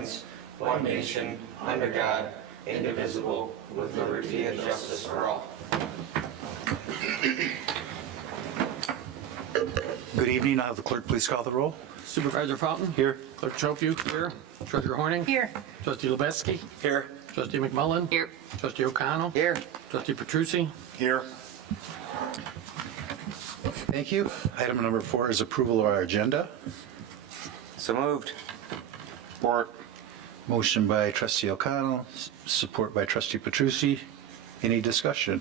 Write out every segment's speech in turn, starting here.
lands, one nation, under God, indivisible, with liberty and justice for all. Good evening. I'll have the clerk please call the roll. Supervisor Fountain? Here. Clerk Chopu? Here. Treasurer Horning? Here. Trustee Lubetsky? Here. Trustee McMullen? Here. Trustee O'Connell? Here. Trustee Petrucci? Here. Thank you. Item number 4 is approval of our agenda. So moved. Support. Motion by trustee O'Connell, support by trustee Petrucci. Any discussion?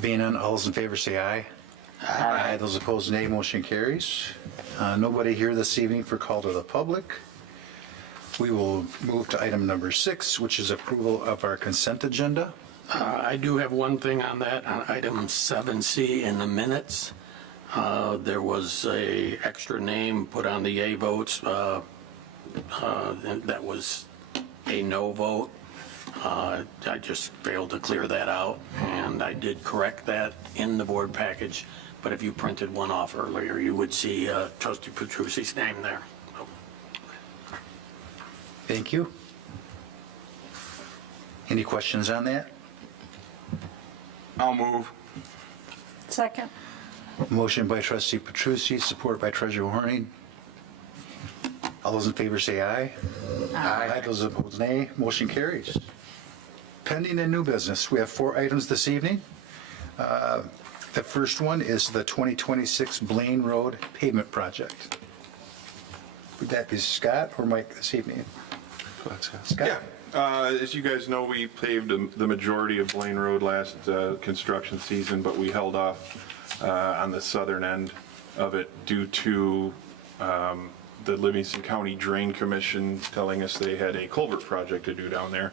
Being none, all those in favor say aye. Aye. Those opposed, nay. Motion carries. Nobody here this evening for call to the public. We will move to item number 6, which is approval of our consent agenda. I do have one thing on that, on item 7C in the minutes. There was a extra name put on the yea votes. And that was a no vote. I just failed to clear that out, and I did correct that in the board package. But if you printed one off earlier, you would see Trustee Petrucci's name there. Thank you. Any questions on that? I'll move. Second. Motion by trustee Petrucci, support by treasurer Horning. All those in favor say aye. Aye. Those opposed, nay. Motion carries. Pending and new business, we have 4 items this evening. The first one is the 2026 Blaine Road pavement project. Would that be Scott or Mike this evening? Scott? Yeah. As you guys know, we paved the majority of Blaine Road last construction season, but we held off on the southern end of it due to the Livingston County Drain Commission telling us they had a culvert project to do down there.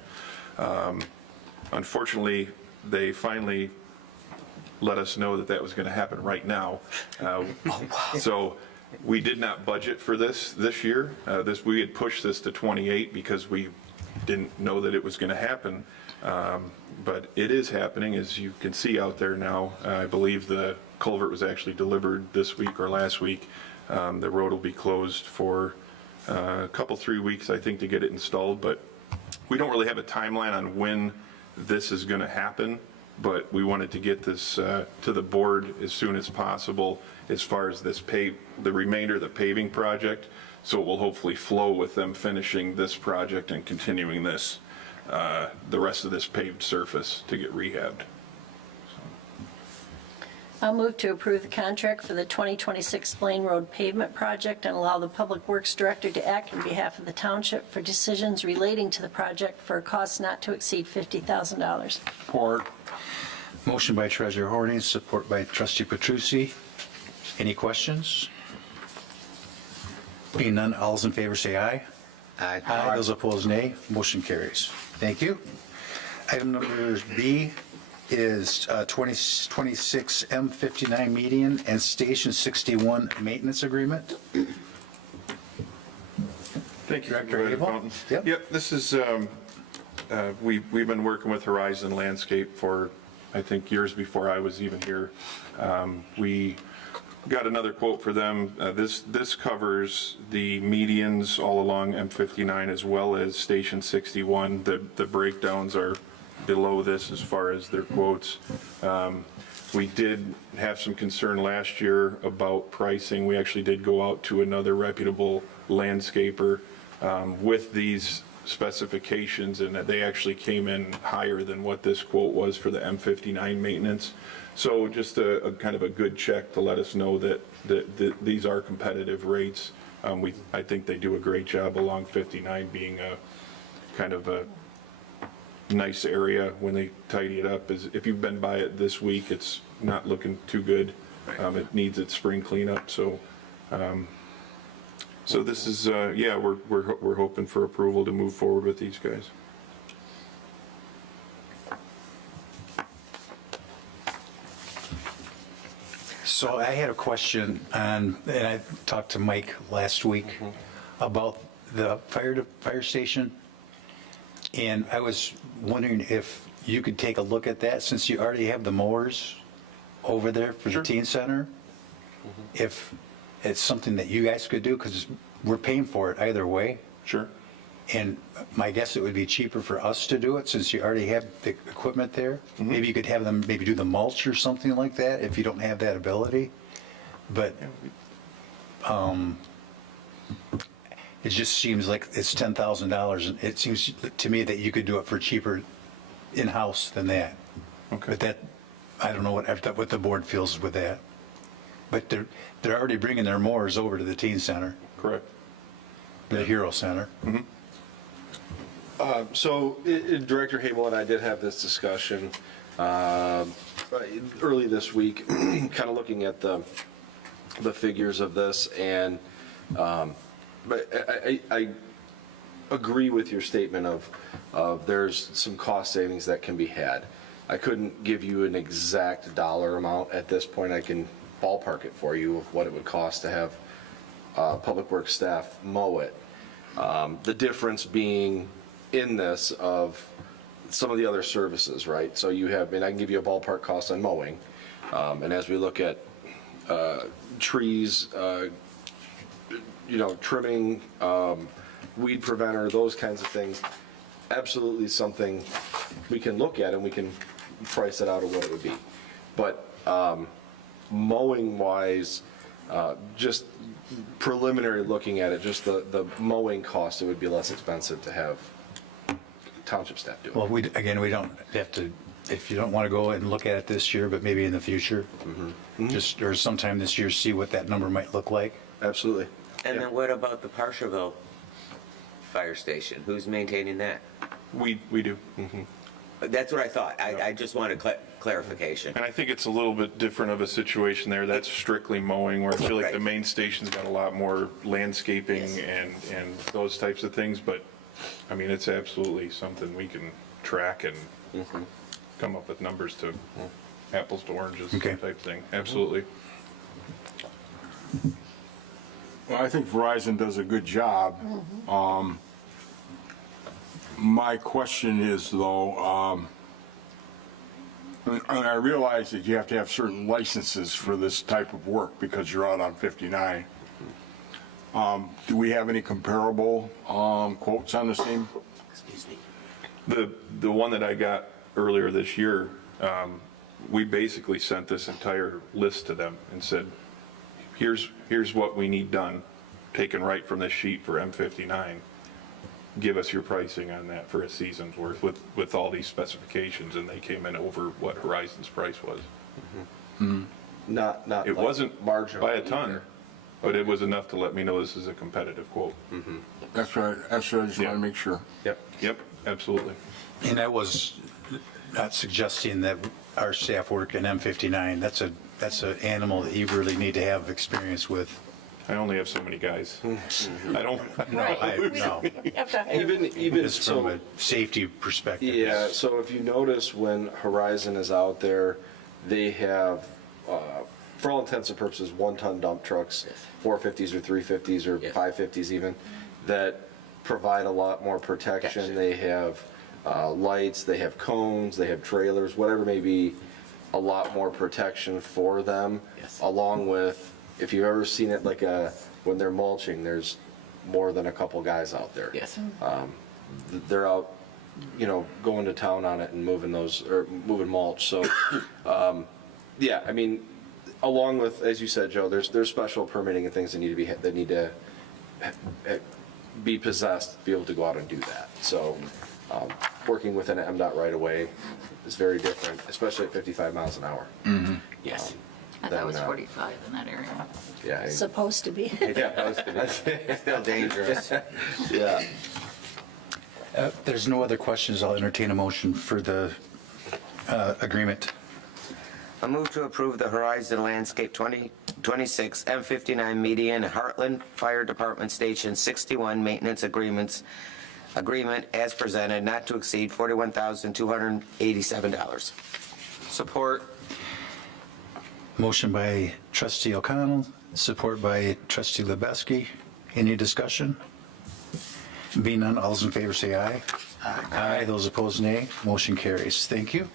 Unfortunately, they finally let us know that was going to happen right now. So we did not budget for this year. We had pushed this to 28 because we didn't know that it was going to happen. But it is happening, as you can see out there now. I believe the culvert was actually delivered this week or last week. The road will be closed for a couple, 3 weeks, I think, to get it installed. But we don't really have a timeline on when this is going to happen. But we wanted to get this to the board as soon as possible as far as this the remainder of the paving project. So it will hopefully flow with them finishing this project and continuing this, the rest of this paved surface to get rehabbed. I'll move to approve the contract for the 2026 Blaine Road pavement project and allow the Public Works Director to act on behalf of the township for decisions relating to the project for a cost not to exceed $50,000. Support. Motion by treasurer Horning, support by trustee Petrucci. Any questions? Being none, all those in favor say aye. Aye. Aye. Those opposed, nay. Motion carries. Thank you. Item number B is 2026 M59 median and Station 61 maintenance agreement. Thank you, Director Supervisor Abel? Fountain. Yep. This is, we've been working with Horizon Landscape for, I think, years before I was even here. We got another quote for them. This covers the medians all along M59 as well as Station 61. The breakdowns are below this as far as their quotes. We did have some concern last year about pricing. We actually did go out to another reputable landscaper with these specifications, and they actually came in higher than what this quote was for the M59 maintenance. So just a kind of a good check to let us know that these are competitive rates. I think they do a great job along 59 being a kind of a nice area when they tidy it up. If you've been by it this week, it's not looking too good. It needs its spring cleanup. So this is we're hoping for approval to move forward with these guys. So I had a question, and I talked to Mike last week about the fire station, and I was wondering if you could take a look at that since you already have the mowers over there for the teen center. If it's something that you guys could do, because we're paying for it either way. Sure. And my guess, it would be cheaper for us to do it since you already have the equipment there. Maybe you could have them maybe do the mulch or something like that if you don't have that ability. But it just seems like it's $10,000. And it seems to me that you could do it for cheaper in-house than that. Okay. But that, I don't know what the board feels with that. But they're already bringing their mowers over to the teen center, Correct. the Hero Center. So Director Hamel and I did have this discussion early this week, kind of looking at the figures of this, and but I agree with your statement of there's some cost savings that can be had. I couldn't give you an exact dollar amount at this point. I can ballpark it for you of what it would cost to have Public Works staff mow it. The difference being in this of some of the other services, right? So you have, and I can give you a ballpark cost on mowing. And as we look at trees, trimming, weed preventer, those kinds of things, absolutely something we can look at and we can price it out of what it would be. But mowing wise, just preliminary looking at it, just the mowing cost, it would be less expensive to have township staff do it. Well, we don't have to, if you don't want to go and look at it this year, but maybe in the future, just, or sometime this year, see what that number might look like. Absolutely. And then what about the Parsheville fire station? Who's maintaining that? We do. That's what I thought. I just wanted clarification. And I think it's a little bit different of a situation there. That's strictly mowing, where I feel like Right. the main station's got a lot more landscaping Yes. and those types of things. But, I mean, it's absolutely something we can track and come up with numbers to apples to oranges Okay. type thing. Absolutely. Well, I think Verizon does a good job. My question is, though, and I realize that you have to have certain licenses for this type of work because you're out on 59. Do we have any comparable quotes on the same? Excuse me. The one that I got earlier this year, we basically sent this entire list to them and said, here's what we need done, taken right from this sheet for M59. Give us your pricing on that for a season's worth with all these specifications, and they came in over what Horizon's price was. Not It like wasn't marginal by a ton, either. but it was enough to let me know this is a competitive quote. That's right. That's what I just want to make sure. Yep. Yep, absolutely. And I was not suggesting that our staff work in M59. That's an animal that you really need to have experience with. I only have so many guys. I don't. No, You have to hire Even just from so, a safety perspective. yeah, so if you notice when Horizon is out there, they have, for all intents and purposes, 1-ton dump trucks, 450s or 350s or Yes. 550s even, that provide a lot more protection. Protection. They have lights, they have cones, they have trailers, whatever may be, a lot more protection for them. Yes. Along with, if you've ever seen it like when they're mulching, there's more than a couple guys out there. Yes. They're out, going to town on it and moving moving mulch. So, yeah, I mean, along with, as you said, Joe, there's special permitting and things that need to be possessed to be able to go out and do that. So, working with an MDOT right away is very different, especially at 55 miles an hour. Yes. I thought it was Then, 45 in that area. Yeah. supposed to be. It's still dangerous. Yeah. If there's no other questions, I'll entertain a motion for the agreement. I move to approve the Horizon Landscape 2026 M59 median Heartland Fire Department Station 61 maintenance agreement as presented, not to exceed $41,287. Support. Motion by trustee O'Connell, support by trustee Lebeski. Any discussion? Being none, all those in favor say aye. Aye. Those opposed, nay. Motion carries. Thank you.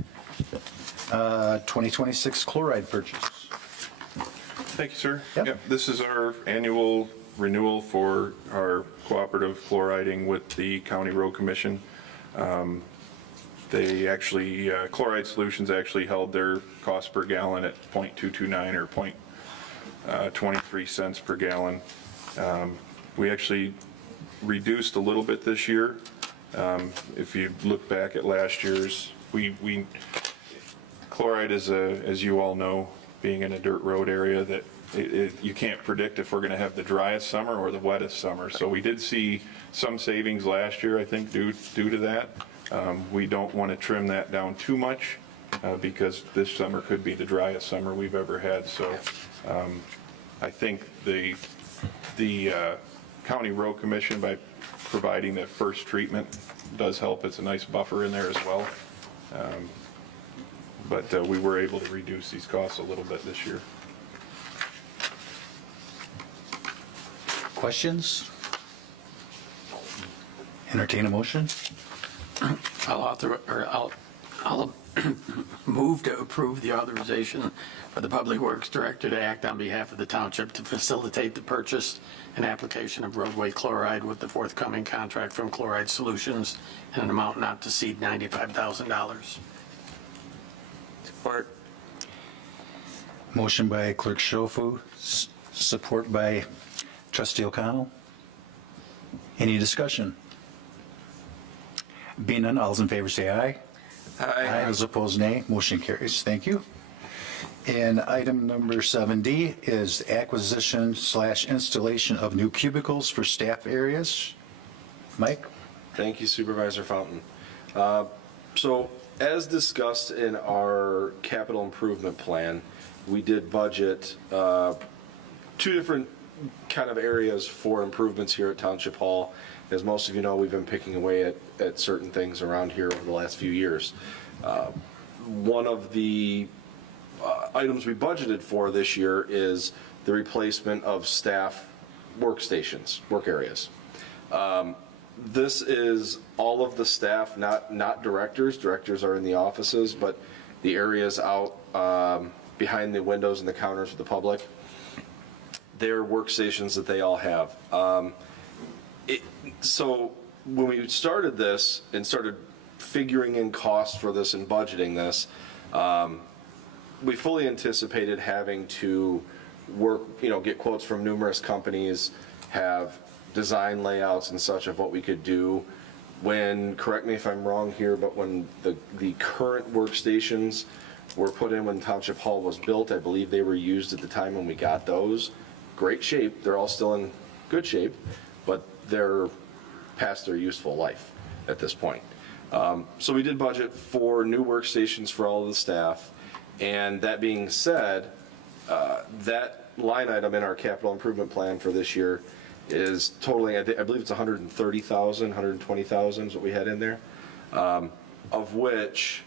2026 chloride purchase. Thank you, sir. Yep. Yep, this is our annual renewal for our cooperative chloriding with the County Road Commission. They actually, Chloride Solutions actually held their cost per gallon at .229 or 0.23 cents per gallon. We actually reduced a little bit this year. If you look back at last year's, chloride is as you all know, being in a dirt road area, that you can't predict if we're going to have the driest summer or the wettest summer. So we did see some savings last year, I think, due to that. We don't want to trim that down too much because this summer could be the driest summer we've ever had. So I think the County Road Commission, by providing that first treatment, does help. It's a nice buffer in there as well. But we were able to reduce these costs a little bit this year. Questions? Entertain a motion? I'll move to approve the authorization for the Public Works Director to act on behalf of the township to facilitate the purchase and application of roadway chloride with the forthcoming contract from Chloride Solutions in an amount not to exceed $95,000. Support. Motion by Clerk Schofu, support by Trustee O'Connell. Any discussion? Being none, all those in favor say aye. Aye. Those opposed, nay. Motion carries. Thank you. And item number 7D is acquisition/installation of new cubicles for staff areas. Mike? Thank you, Supervisor Fountain. So as discussed in our capital improvement plan, we did budget two different kind of areas for improvements here at Township Hall. As most of you know, we've been picking away at certain things around here over the last few years. One of the items we budgeted for this year is the replacement of staff workstations, work areas. This is all of the staff, not directors. Directors are in the offices, but the areas out behind the windows and the counters for the public, they're workstations that they all have. So when we started this and started figuring in costs for this and budgeting this, we fully anticipated having to work, get quotes from numerous companies, have design layouts and such of what we could do. When, correct me if I'm wrong here, but when the current workstations were put in when Township Hall was built, I believe they were used at the time when we got those. Great shape, they're all still in good shape, but they're past their useful life at this point. So we did budget for new workstations for all of the staff. And that being said, that line item in our capital improvement plan for this year is totaling, I believe it's 130,000, 120,000 is what we had in there, of which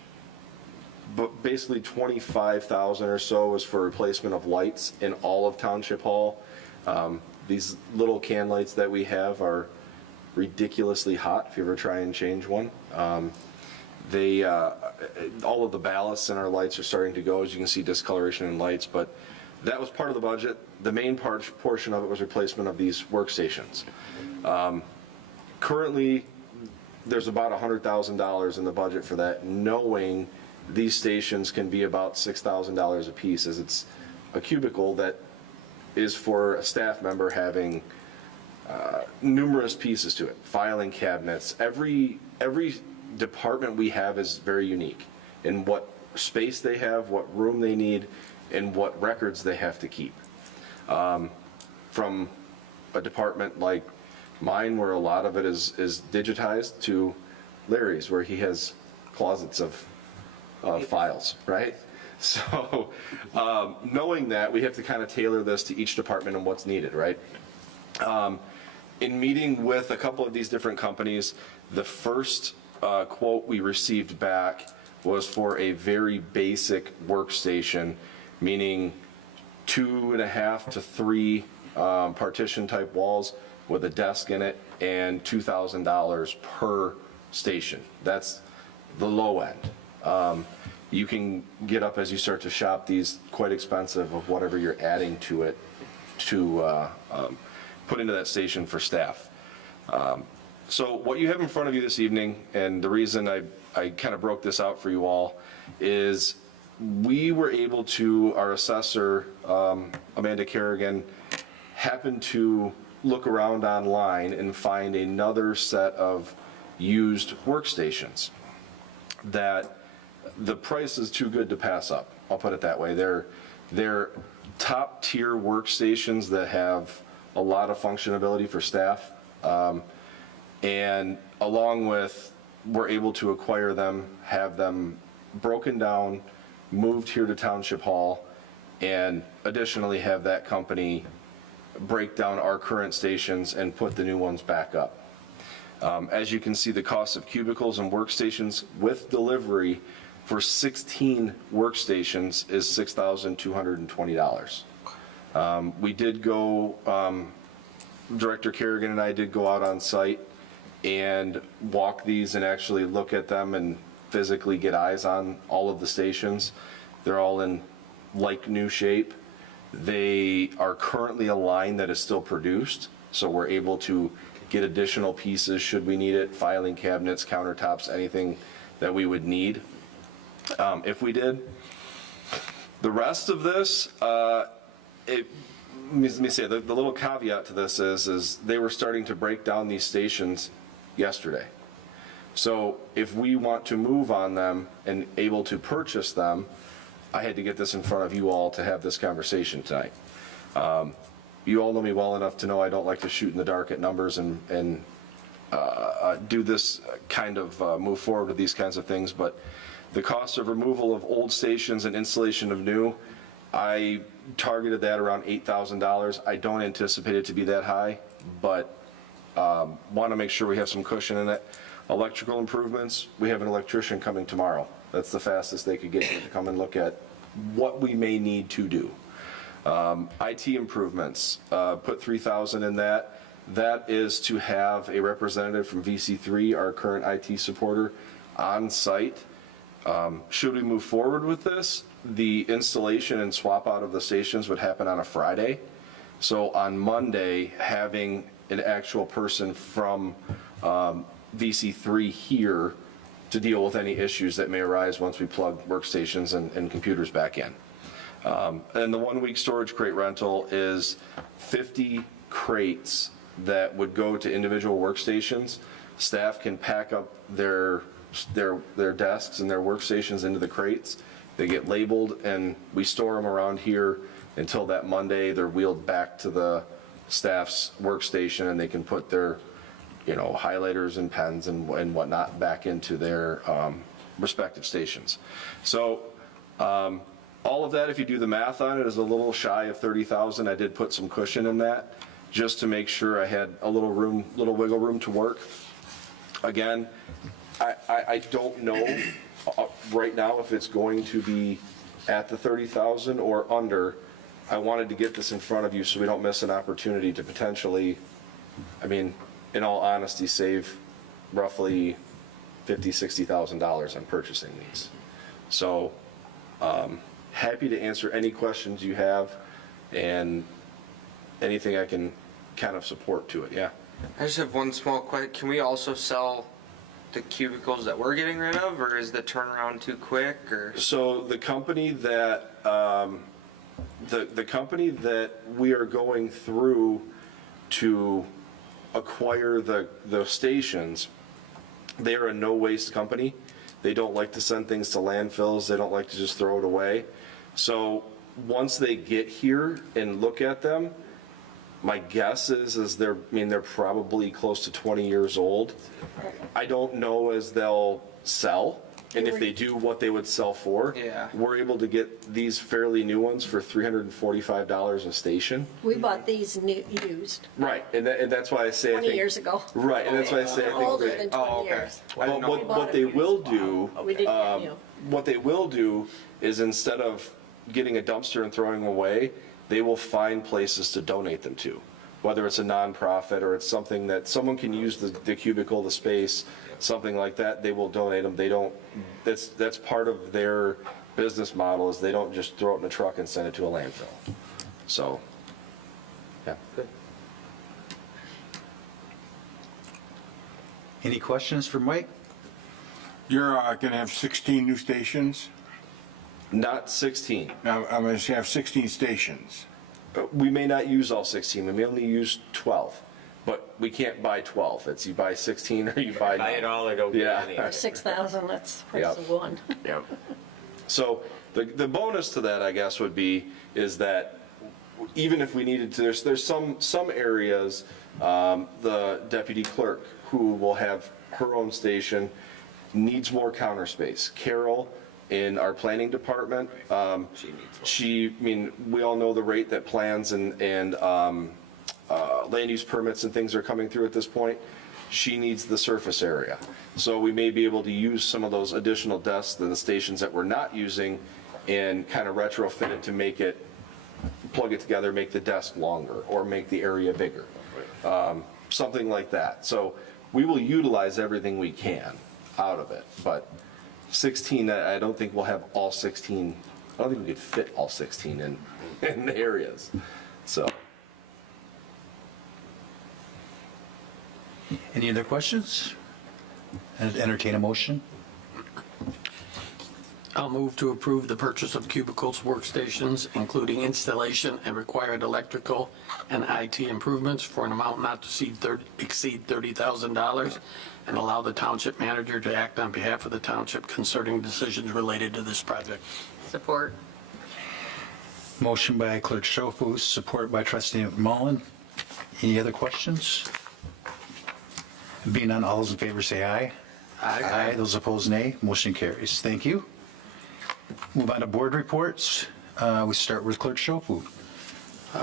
basically 25,000 or so was for replacement of lights in all of Township Hall. These little can lights that we have are ridiculously hot if you ever try and change one. All of the ballasts in our lights are starting to go, as you can see, discoloration in lights, but that was part of the budget. The main portion of it was replacement of these workstations. Currently, there's about $100,000 in the budget for that, knowing these stations can be about $6,000 a piece, as it's a cubicle that is for a staff member having numerous pieces to it, filing cabinets. Every department we have is very unique in what space they have, what room they need, and what records they have to keep. From a department like mine, where a lot of it is digitized, to Larry's, where he has closets of files, right? So knowing that, we have to kind of tailor this to each department and what's needed, right? In meeting with a couple of these different companies, the first quote we received back was for a very basic workstation, meaning 2.5 to 3 partition type walls with a desk in it, and $2,000 per station. That's the low end. You can get up, as you start to shop these, quite expensive of whatever you're adding to it to put into that station for staff. So what you have in front of you this evening, and the reason I kind of broke this out for you all, is we were able to, our assessor, Amanda Kerrigan, happened to look around online and find another set of used workstations that the price is too good to pass up. I'll put it that way. They're top tier workstations that have a lot of functionality for staff. And along with, we're able to acquire them, have them broken down, moved here to Township Hall, and additionally have that company break down our current stations and put the new ones back up. As you can see, the cost of cubicles and workstations with delivery for 16 workstations is $6,220. We did go, Director Kerrigan and I did go out on site and walk these and actually look at them and physically get eyes on all of the stations. They're all in like new shape. They are currently a line that is still produced, so we're able to get additional pieces should we need it, filing cabinets, countertops, anything that we would need if we did. The rest of this, let me say, the little caveat to this is they were starting to break down these stations yesterday. So if we want to move on them and able to purchase them, I had to get this in front of you all to have this conversation tonight. You all know me well enough to know I don't like to shoot in the dark at numbers and do this kind of move forward with these kinds of things, but the cost of removal of old stations and installation of new, I targeted that around $8,000. I don't anticipate it to be that high, but want to make sure we have some cushion in it. Electrical improvements, we have an electrician coming tomorrow. That's the fastest they could get here to come and look at what we may need to do. IT improvements, put $3,000 in that. That is to have a representative from VC3, our current IT supporter, on site. Should we move forward with this, the installation and swap out of the stations would happen on a Friday. So on Monday, having an actual person from VC3 here to deal with any issues that may arise once we plug workstations and computers back in. And the 1 week storage crate rental is 50 crates that would go to individual workstations. Staff can pack up their desks and their workstations into the crates. They get labeled and we store them around here until that Monday. They're wheeled back to the staff's workstation and they can put their, highlighters and pens and whatnot back into their respective stations. So all of that, if you do the math on it, is a little shy of $30,000. I did put some cushion in that just to make sure I had a little wiggle room to work. Again, I don't know right now if it's going to be at the 30,000 or under. I wanted to get this in front of you so we don't miss an opportunity to potentially, in all honesty, save roughly $50,000, $60,000 on purchasing these. So happy to answer any questions you have and anything I can kind of support to it. Yeah. I just have one small question. Can we also sell the cubicles that we're getting rid of, or is the turnaround too quick? Or so the company that the company that we are going through to acquire the stations, they are a no waste company. They don't like to send things to landfills. They don't like to just throw it away. So once they get here and look at them, my guess is they're probably close to 20 years old. I don't know as they'll sell, and if they do, what they would sell for. Yeah. We're able to get these fairly new ones for $345 a station. We bought these used Right, and that's why I say 20 years ago. Right, and that's why I say I think Older that- than 20 Oh, okay. years. I didn't know. But what they will do, We didn't get new. what they will do is instead of getting a dumpster and throwing them away, they will find places to donate them to. Whether it's a nonprofit or it's something that someone can use the cubicle, the space, something like that, they will donate them. They don't, that's part of their business model is they don't just throw it in a truck and send it to a landfill. So, yeah. Good. Any questions for Mike? You're going to have 16 new stations? Not 16. Now, I'm going to have 16 stations. We may not use all 16, we may only use 12, but we can't buy 12. It's you buy 16 or you buy. Buy it all or don't get Yeah. any. Or 6,000, that's price Yep. of one. Yep. So the bonus to that, I guess, would be, is that even if we needed to, there's some areas, the deputy clerk, who will have her own station, needs more counter space. Carol, in our planning department, I mean, we all know the rate that plans and land use permits and things are coming through at this point. She needs the surface area. So we may be able to use some of those additional desks in the stations that we're not using and kind of retrofit it to make it, plug it together, make the desk longer, or make the area bigger. Something like that. So we will utilize everything we can out of it, but 16, I don't think we'll have all 16, I don't think we could fit all 16 in the areas, so. Any other questions? Entertain a motion. I'll move to approve the purchase of cubicles workstations, including installation and required electrical and IT improvements for an amount not to exceed $30,000, and allow the township manager to act on behalf of the township concerning decisions related to this project. Support. Motion by Clerk Schofield, support by Trustee McMullen. Any other questions? Being none, all those in favor say aye. Aye. Those opposed, nay. Motion carries. Thank you. Move on to board reports. We start with Clerk Schofield.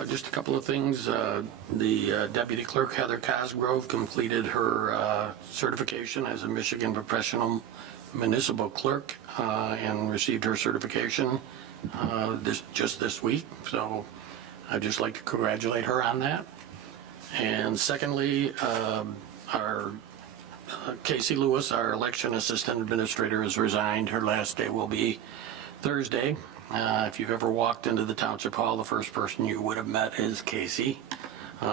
Just a couple of things. The Deputy Clerk Heather Cosgrove completed her certification as a Michigan Professional Municipal Clerk and received her certification just this week. So I'd just like to congratulate her on that. And secondly, our Casey Lewis, our election assistant administrator, has resigned. Her last day will be Thursday. If you've ever walked into the Township Hall, the first person you would have met is Casey.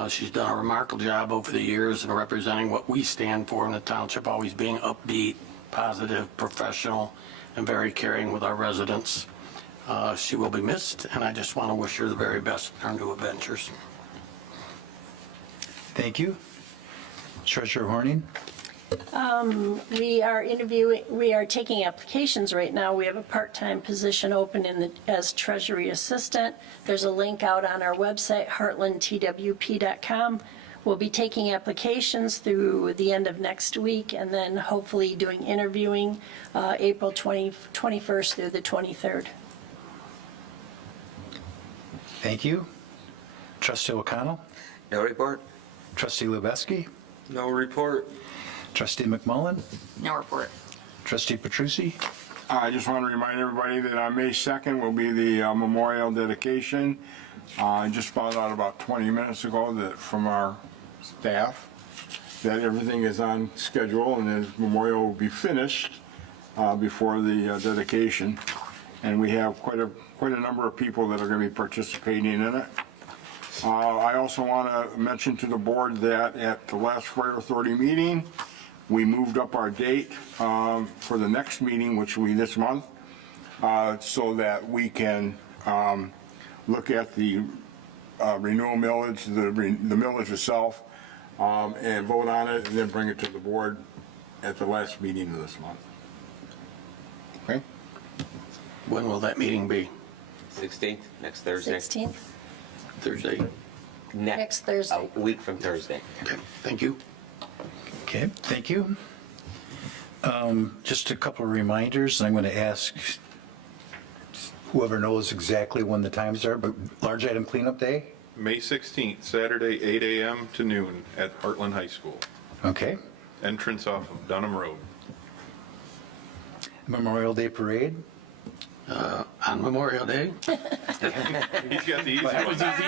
She's done a remarkable job over the years in representing what we stand for in the township, always being upbeat, positive, professional, and very caring with our residents. She will be missed, and I just want to wish her the very best in her new adventures. Thank you. Treasurer Horning. We are taking applications right now. We have a part-time position open as Treasury Assistant. There's a link out on our website, heartlandtwp.com. We'll be taking applications through the end of next week, and then hopefully doing interviewing April 21st through the 23rd. Thank you. Trustee O'Connell. No report? Trustee Lubeski. No report. Trustee McMullen. No report. Trustee Petrucci. I just want to remind everybody that on May 2nd will be the memorial dedication. I just found out about 20 minutes ago that from our staff that everything is on schedule and the memorial will be finished before the dedication. And we have quite a number of people that are going to be participating in it. I also want to mention to the board that at the last Fire Authority meeting, we moved up our date for the next meeting, which will be this month, so that we can look at the renewal millage, the millage itself, and vote on it, and then bring it to the board at the last meeting of this month. Okay? When will that meeting be? 16th, next Thursday. 16th, Thursday? next Thursday. A week from Thursday. Okay, thank you. Okay, thank you. Just a couple of reminders, and I'm going to ask whoever knows exactly when the times are, but large item cleanup day? May 16th, Saturday, 8 a.m. to noon at Heartland High School. Okay. Entrance off of Dunham Road. Memorial Day Parade? On Memorial Day? He's got the easy That was one. easy.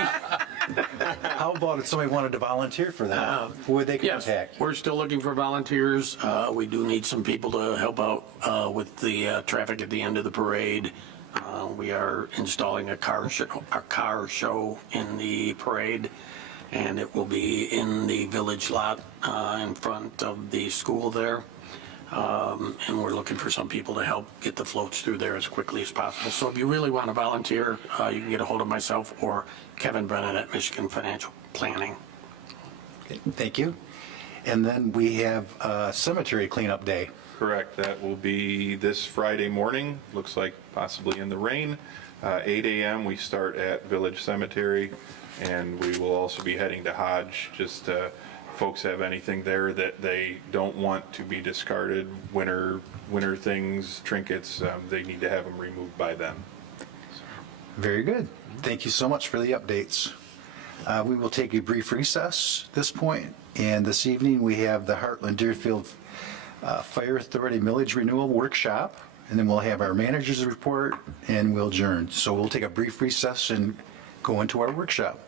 How about if somebody wanted to volunteer for that? Who would they Yes, contact? we're still looking for volunteers. We do need some people to help out with the traffic at the end of the parade. We are installing a car show in the parade, and it will be in the village lot in front of the school there. And we're looking for some people to help get the floats through there as quickly as possible. So if you really want to volunteer, you can get a hold of myself or Kevin Brennan at Michigan Financial Planning. Okay, thank you. And then we have cemetery cleanup day. Correct, that will be this Friday morning, looks like possibly in the rain. 8 a.m. we start at Village Cemetery, and we will also be heading to Hodge. Just folks have anything there that they don't want to be discarded, winter things, trinkets, they need to have them removed by then. Very good. Thank you so much for the updates. We will take a brief recess at this point, and this evening we have the Heartland Deerfield Fire Authority Millage Renewal Workshop, and then we'll have our manager's report, and we'll adjourn. So we'll take a brief recess and go into our workshop.